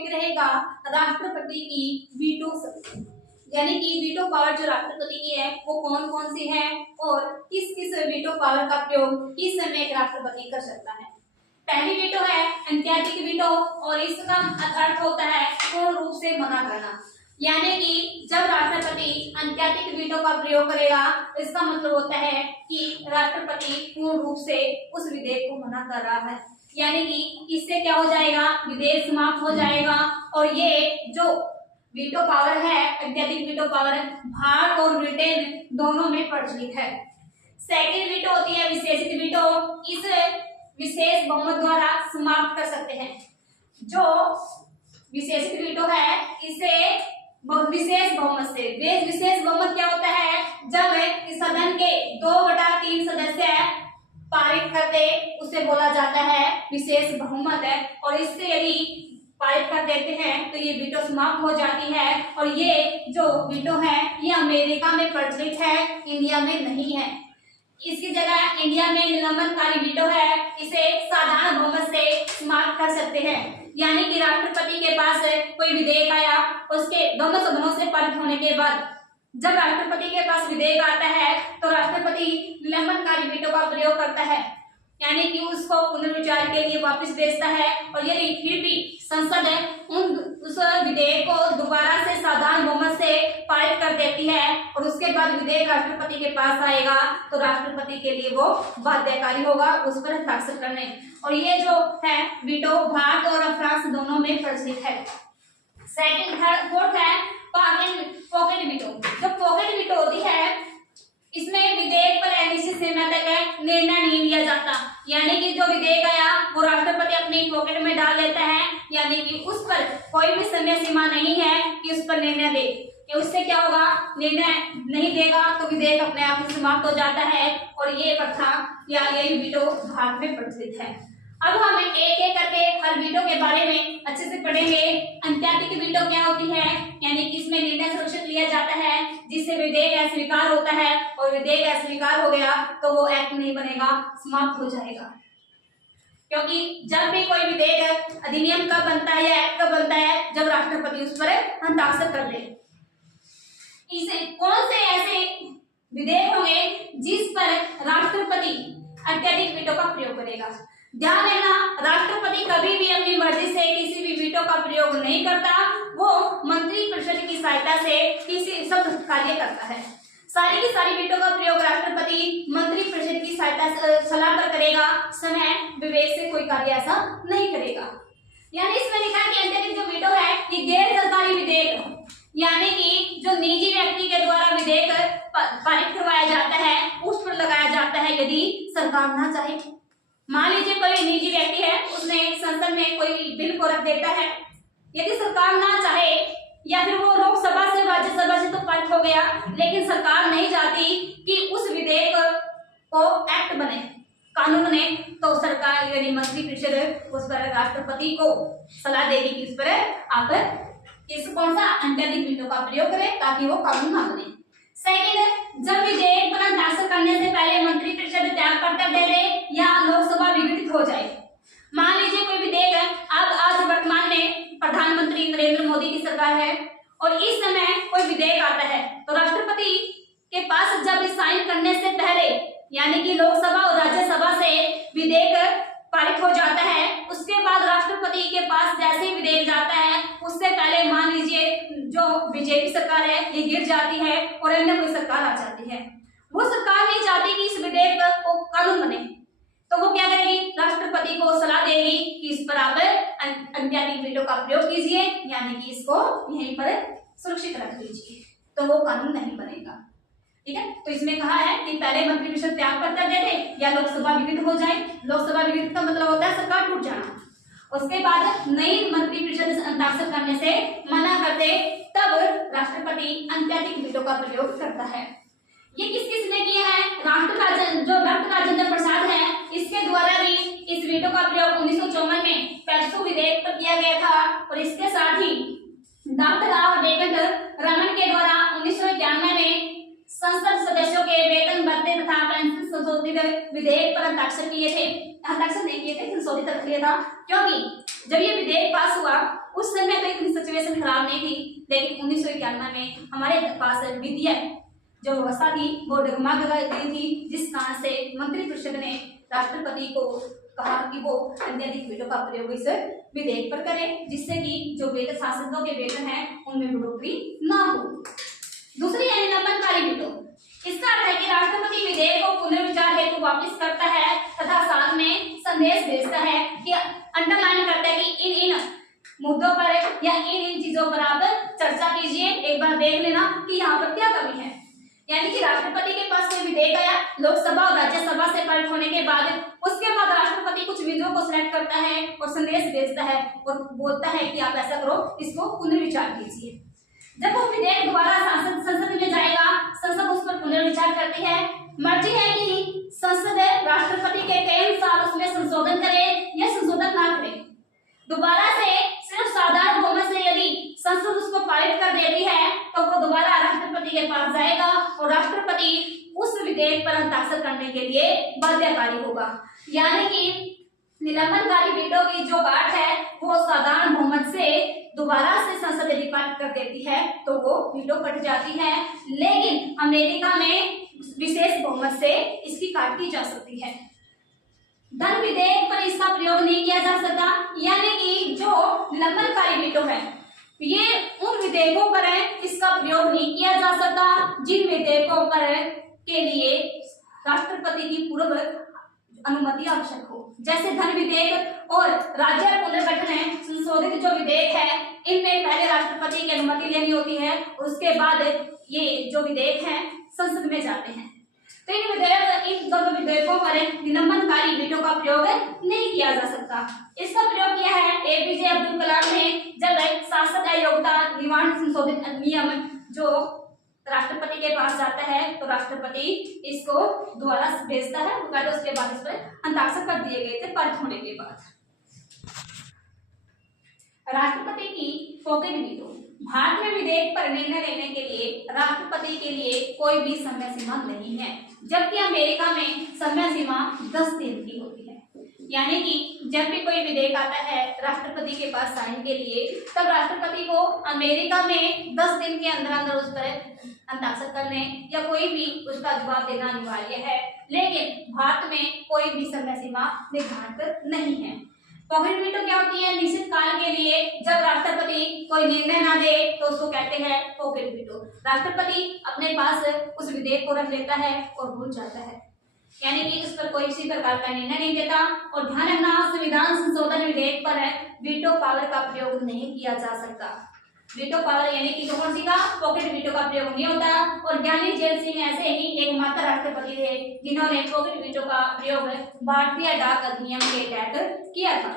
Topic रहेगा राष्ट्रपति की वीटो शक्ति, यानी कि वीटो पावर जो राष्ट्रपति की है वो कौन कौन सी है और किस किस वीटो पावर का प्रयोग किस समय एक राष्ट्रपति कर सकता है। पहली वीटो है ऐतिहासिक वीटो और इसका अर्थ होता है पूर्ण रूप से मना करना, यानी कि जब राष्ट्रपति ऐतिहासिक वीटो का प्रयोग करेगा इसका मतलब होता है कि राष्ट्रपति पूर्ण रूप से उस विधेयक को मना कर रहा है, यानी कि इससे क्या हो जाएगा, विधेयक समाप्त हो जाएगा। और ये जो वीटो पावर है ऐतिहासिक वीटो पावर भारत और ब्रिटेन दोनों में प्रचलित है। सेकंड वीटो होती है विशेषित वीटो, इस विशेष बहुमत द्वारा समाप्त कर सकते हैं। जो विशेषित वीटो है इसे विशेष बहुमत से, विशेष बहुमत क्या होता है, जब सदन के 2/3 सदस्य पारित करते उसे बोला जाता है विशेष बहुमत है, और इससे यदि पारित कर देते हैं तो ये वीटो समाप्त हो जाती है। और ये जो वीटो है ये अमेरिका में प्रचलित है, इंडिया में नहीं है। इसकी जगह इंडिया में निलंबनकारी वीटो है, इसे साधारण बहुमत से समाप्त कर सकते हैं, यानी कि राष्ट्रपति के पास कोई विधेयक आया उसके दोनों सदनों से पारित होने के बाद जब राष्ट्रपति के पास विधेयक आता है तो राष्ट्रपति निलंबनकारी वीटो का प्रयोग करता है, यानी कि उसको पुनर्विचार के लिए वापस भेजता है। और यदि फिर भी संसद उस विधेयक को दोबारा से साधारण बहुमत से पारित कर देती है और उसके बाद विधेयक राष्ट्रपति के पास आएगा तो राष्ट्रपति के लिए वो बाध्यकारी होगा उस पर हस्ताक्षर करने। और ये जो है वीटो भारत और फ्रांस दोनों में प्रचलित है। सेकंड थर्ड फोर्थ है पॉकेट वीटो। जो पॉकेट वीटो होती है इसमें विधेयक पर निश्चित समय तक निर्णय नहीं लिया जाता, यानी कि जो विधेयक आया वो राष्ट्रपति अपनी पॉकेट में डाल लेता है, यानी कि उस पर कोई भी समय सीमा नहीं है कि उस पर निर्णय दे, कि उससे क्या होगा, निर्णय नहीं देगा तो विधेयक अपने आप ही समाप्त हो जाता है। और ये प्रथा या यही वीटो भारत में प्रचलित है। अब हम एक एक करके हर वीटो के बारे में अच्छे से पढ़ेंगे। ऐतिहासिक वीटो क्या होती है, यानी कि इसमें निर्णय सुरक्षित लिया जाता है जिससे विधेयक अस्वीकार होता है, और विधेयक अस्वीकार हो गया तो वो एक्ट नहीं बनेगा, समाप्त हो जाएगा। क्योंकि जब भी कोई विधेयक अधिनियम कब बनता है या एक्ट कब बनता है, जब राष्ट्रपति उस पर हस्ताक्षर कर दे। इसे कौन से ऐसे विधेयक होंगे जिस पर राष्ट्रपति अत्यधिक वीटो का प्रयोग करेगा। ध्यान देना, राष्ट्रपति कभी भी अपनी मर्जी से किसी भी वीटो का प्रयोग नहीं करता, वो मंत्रिपरिषद की सहायता से किसी सब कार्य करता है। सारी की सारी वीटो का प्रयोग राष्ट्रपति मंत्रिपरिषद की सहायता सलाह पर करेगा, समय विवेक से कोई कार्य ऐसा नहीं करेगा। यानी इसमें लिखा है कि ऐतिहासिक जो वीटो है ये गैर सरकारी विधेयक, यानी कि जो निजी व्यक्ति के द्वारा विधेयक पारित करवाया जाता है उस पर लगाया जाता है यदि सरकार ना चाहे। मान लीजिए कोई निजी व्यक्ति है, उसने संसद में कोई बिल को रख देता है, यदि सरकार ना चाहे या फिर वो लोकसभा से राज्यसभा से तो पारित हो गया, लेकिन सरकार नहीं चाहती कि उस विधेयक को एक्ट बने, कानून बने, तो सरकार यानी मंत्रिपरिषद उस पर राष्ट्रपति को सलाह देगी कि इस पर आप इस कौन सा ऐतिहासिक वीटो का प्रयोग करें ताकि वो कानून ना बने। सेकंड, जब विधेयक पर हस्ताक्षर करने से पहले मंत्रिपरिषद त्यागपत्र दे दे या लोकसभा विघटित हो जाए। मान लीजिए कोई विधेयक है, अब आज वर्तमान में प्रधानमंत्री नरेंद्र मोदी की सरकार है और इस समय कोई विधेयक आता है तो राष्ट्रपति के पास जब साइन करने से पहले, यानी कि लोकसभा और राज्यसभा से विधेयक पारित हो जाता है, उसके बाद राष्ट्रपति के पास जैसे ही विधेयक जाता है उससे पहले मान लीजिए जो बीजेपी सरकार है ये गिर जाती है और अन्य कोई सरकार आ जाती है, वो सरकार नहीं चाहती कि इस विधेयक को कानून बने, तो वो क्या करेगी, राष्ट्रपति को सलाह देगी कि इस पर आप ऐतिहासिक वीटो का प्रयोग कीजिए, यानी कि इसको यहीं पर सुरक्षित रख लीजिए, तो वो कानून नहीं बनेगा। ठीक है, तो इसमें कहा है कि पहले मंत्रिपरिषद त्यागपत्र दे दे या लोकसभा विघटित हो जाए। लोकसभा विघटित का मतलब होता है सरकार टूट जाना। उसके बाद नई मंत्रिपरिषद हस्ताक्षर करने से मना कर दे, तब राष्ट्रपति ऐतिहासिक वीटो का प्रयोग करता है। ये किस किस ने किया है, डॉक्टर राजेंद्र प्रसाद है, इसके द्वारा भी इस वीटो का प्रयोग 1954 में पेप्सू विधेयक पर किया गया था। और इसके साथ ही डॉक्टर आर वेंकट रमन के द्वारा 1991 में संसद सदस्यों के वेतन भत्ते तथा पेंशन संशोधित विधेयक पर हस्ताक्षर किए थे। हस्ताक्षर नहीं किए थे, संशोधित कर दिया था, क्योंकि जब ये विधेयक पास हुआ उस समय तो इतनी सिचुएशन खराब नहीं थी, लेकिन 1991 में हमारे पास विधेयक जो व्यवस्था थी वो डगमगा गई थी, जिस कारण से मंत्रिपरिषद ने राष्ट्रपति को कहा कि वो अत्यधिक वीटो का प्रयोग इस विधेयक पर करे, जिससे कि जो वेतन सांसदों के वेतन है उनमें बढ़ोतरी ना हो। दूसरी है निलंबनकारी वीटो। इसका अर्थ है कि राष्ट्रपति विधेयक को पुनर्विचार हेतु वापस करता है तथा साथ में संदेश भेजता है कि अंडरलाइन करता है कि इन मुद्दों पर या इन चीजों पर आप चर्चा कीजिए, एक बार देख लेना कि यहाँ पर क्या कमी है। यानी कि राष्ट्रपति के पास कोई विधेयक आया, लोकसभा और राज्यसभा से पारित होने के बाद उसके बाद राष्ट्रपति कुछ विधेयकों को सिलेक्ट करता है और संदेश भेजता है और बोलता है कि आप ऐसा करो, इसको पुनर्विचार कीजिए। जब वो विधेयक दोबारा संसद में जाएगा, संसद उस पर पुनर्विचार करती है। मर्जी है कि संसद राष्ट्रपति के कई साल उसमें संशोधन करे या संशोधन ना करे। दोबारा से सिर्फ साधारण बहुमत से यदि संसद उसको पारित कर देती है तो वो दोबारा राष्ट्रपति के पास जाएगा और राष्ट्रपति उस विधेयक पर हस्ताक्षर करने के लिए बाध्यकारी होगा। यानी कि निलंबनकारी वीटो की जो बात है वो साधारण बहुमत से दोबारा से संसद यदि पारित कर देती है तो वो वीटो कट जाती है, लेकिन अमेरिका में विशेष बहुमत से इसकी काट की जा सकती है। धन विधेयक पर इसका प्रयोग नहीं किया जा सकता, यानी कि जो निलंबनकारी वीटो है ये उन विधेयकों पर है इसका प्रयोग नहीं किया जा सकता जिन विधेयकों पर के लिए राष्ट्रपति की पूर्व अनुमति आवश्यक हो। जैसे धन विधेयक और राज्य पुनर्गठन संशोधित जो विधेयक है इनमें पहले राष्ट्रपति की अनुमति लेनी होती है और उसके बाद ये जो विधेयक है संसद में जाते हैं। तो इन दोनों विधेयकों पर निलंबनकारी वीटो का प्रयोग नहीं किया जा सकता। इसका प्रयोग किया है एपीजे अब्दुल कलाम ने जब शासक अयोग्यता निवारण संशोधित अधिनियम जो राष्ट्रपति के पास जाता है तो राष्ट्रपति इसको दोबारा भेजता है, उसके बाद इस पर हस्ताक्षर कर दिए गए थे पारित होने के बाद। राष्ट्रपति की पॉकेट वीटो। भारत में विधेयक पर निर्णय लेने के लिए राष्ट्रपति के लिए कोई भी समय सीमा नहीं है, जबकि अमेरिका में समय सीमा 10 दिन की होती है। यानी कि जब भी कोई विधेयक आता है राष्ट्रपति के पास साइन के लिए तब राष्ट्रपति को अमेरिका में 10 दिन के अंदर अंदर उस पर हस्ताक्षर करने या कोई भी उसका जवाब देना अनिवार्य है, लेकिन भारत में कोई भी समय सीमा निर्धारित नहीं है। पॉकेट वीटो क्या होती है? निश्चित काल के लिए जब राष्ट्रपति कोई निर्णय ना दे तो उसको कहते हैं पॉकेट वीटो। राष्ट्रपति अपने पास उस विधेयक को रख लेता है और भूल जाता है, यानी कि उस पर कोई किसी प्रकार का निर्णय नहीं देता। और ध्यान रखना, संविधान संशोधन विधेयक पर वीटो पावर का प्रयोग नहीं किया जा सकता। वीटो पावर यानी कि कौन सी का? पॉकेट वीटो का प्रयोग नहीं होता। और ज्ञानी जैल सिंह ऐसे ही एकमात्र राष्ट्रपति थे जिन्होंने पॉकेट वीटो का प्रयोग भारतीय डाक अधिनियम के तहत किया था।